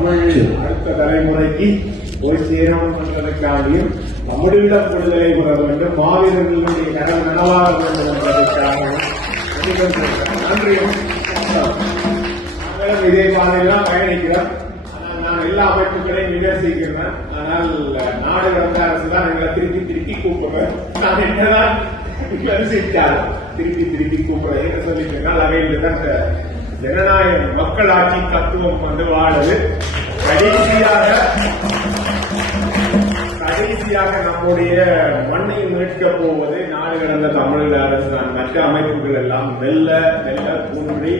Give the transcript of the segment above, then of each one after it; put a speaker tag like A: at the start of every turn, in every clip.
A: தமிழ் அடுத்த தலைமுறைக்கு போய் சேரணும் என்பதற்காகவும் தமிழிடம் விடுதலை பெற வேண்டும் மாவீரர்களுடைய கனவு நனவாக வேண்டும் என்பதற்காகவும் நன்றியும் இதே பாதையெல்லாம் பயணிக்கிறோம் நான் எல்லா அமைப்புகளையும் விமர்சிக்கிறேன். ஆனால் நாடு கடந்த அரசு தான் எங்களை திருப்பி திருப்பி கூப்பிடுறேன். நான் என்னதான் விமர்சித்தாலும் திருப்பி திருப்பி கூப்பிடுறேன் என்ன சொல்லிக்கிறேன் அவையில் தான் ஜனநாயக மக்களாட்சி தத்துவம் வந்து வாழுது. கடைசியாக கடைசியாக நம்முடைய மண்ணை மீட்க போவது நாடு கடந்த தமிழக அரசு தான். மற்ற அமைப்புகள் எல்லாம் மெல்ல மெல்ல கூன்றி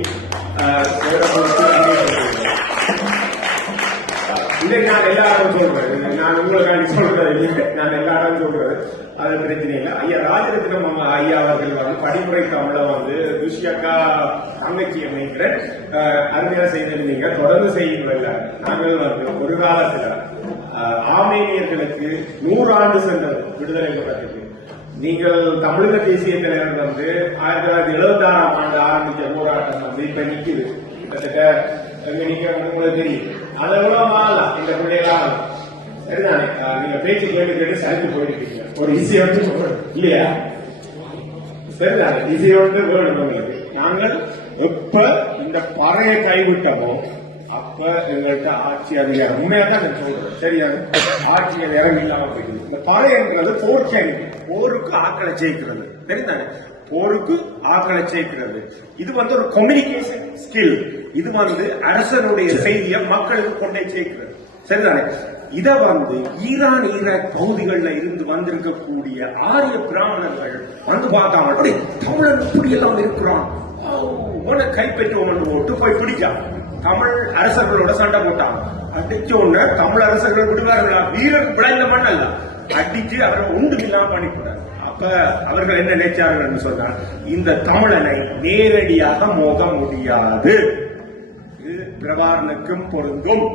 A: இதை நான் எல்லாரும் சொல்றேன். நான் உங்களுக்காண்டி சொல்றது இல்லை. நான் எல்லாரும் சொல்றது. அது பிரச்சனை இல்லை. ஐயா ராஜரத்னம் அம்மா ஐயா அவர்கள் வந்து படிமுறை தமிழ வந்து துஷ்யக்கா தங்கச்சி அமைக்கிற அருமையா செய்திருந்தீங்க தொடர்ந்து செய்யுங்கள் நாங்கள் வந்து ஒரு காலத்துல ஆமேனியர்களுக்கு நூறாண்டு சென்றது விடுதலை போராட்டத்துக்கு. நீங்கள் தமிழக தேசிய தலைவர் வந்து ஆயிரத்தி தொள்ளாயிரத்தி எழுபத்தி ஆறாம் ஆண்டு ஆரம்பிச்ச போராட்டம் வந்து இப்ப நிக்குது. கிட்டத்தட்ட எங்க உங்களுக்கு தெரியும். அதை விட மாறலாம் இந்த பிள்ளைகளாக நீங்க பேச்சு கேட்டு கேட்டு சளிச்சு போயிருக்கீங்க ஒரு சொல்லணும். இல்லையா? சரிதானே வந்து வேணும் உங்களுக்கு. நாங்கள் எப்ப இந்த பறையை கைவிட்டமோ அப்ப எங்கள்கிட்ட ஆட்சி அதிகாரம். உண்மையா தான் நான் சொல்றேன். சரியா? ஆட்சி அதிகாரம் இல்லாம போயிடுது. இந்த பறைன்றது போர்க்கை போருக்கு ஆக்களை ஜெயிக்கிறது. சரிதானே போருக்கு ஆக்களை ஜெயிக்கிறது. இது வந்து ஒரு கம்யூனிகேஷன் ஸ்கில் இது வந்து அரசனுடைய செய்தியை மக்களுக்கு கொண்டே சேர்க்கிறது சரிதானே? இத வந்து ஈரான் ஈராக் பகுதிகளில் இருந்து வந்திருக்கக்கூடிய ஆரிய பிராமணர்கள் வந்து பார்த்தாங்க. அப்படி தமிழன் இப்படி எல்லாம் இருக்கிறான் உன கைப்பற்றுவோம் போட்டு போய் பிடிச்சான் தமிழ் அரசர்களோட சண்டை போட்டான். அடிச்ச உடனே தமிழ் அரசர்கள் விடுவார்களா? வீரர் விளைந்த மண் அல்ல அடிச்சு அவரை ஒன்று இல்லாம பண்ணிவிட்டார் அப்ப அவர்கள் என்ன நினைச்சார்கள் என்று சொன்னால் இந்த தமிழனை நேரடியாக மோக முடியாது. இது பிரபாரனுக்கும் பொருந்தும்.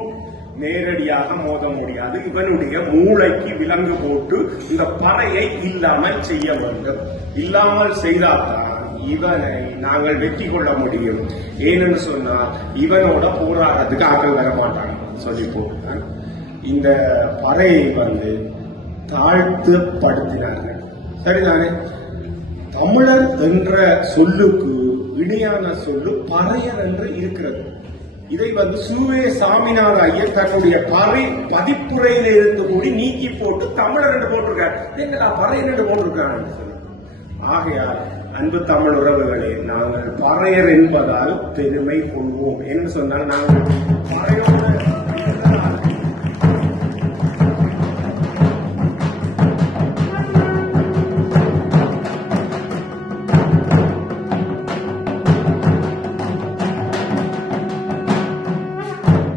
A: நேரடியாக மோத முடியாது. இவனுடைய மூளைக்கு விலங்கு போட்டு இந்த பறையை இல்லாமல் செய்ய வேண்டும். இல்லாமல் செய்தால்தான் இவனை நாங்கள் வெற்றி கொள்ள முடியும். ஏனென்று சொன்னால் இவனோட போராடுறதுக்கு ஆக்கள் வர மாட்டாங்க. சொல்லி போட்டான் இந்த பறையை வந்து தாழ்த்துப்படுத்தினார்கள். சரிதானே? தமிழர் என்ற சொல்லுக்கு இணையான சொல்லு பறையர் என்று இருக்கிறது. இதை வந்து சுவே சாமிநாத ஐயர் தன்னுடைய பறை பதிப்புரையில இருந்து கூடி நீக்கி போட்டு தமிழர் என்று போட்டிருக்காரு. எங்களா பறை என்று போட்டிருக்காரு ஆகையால் அன்பு தமிழ் உறவுகளே நாங்கள் பறையர் என்பதால் பெருமை கொள்வோம். என்று சொன்னால் நாங்கள் பறையோட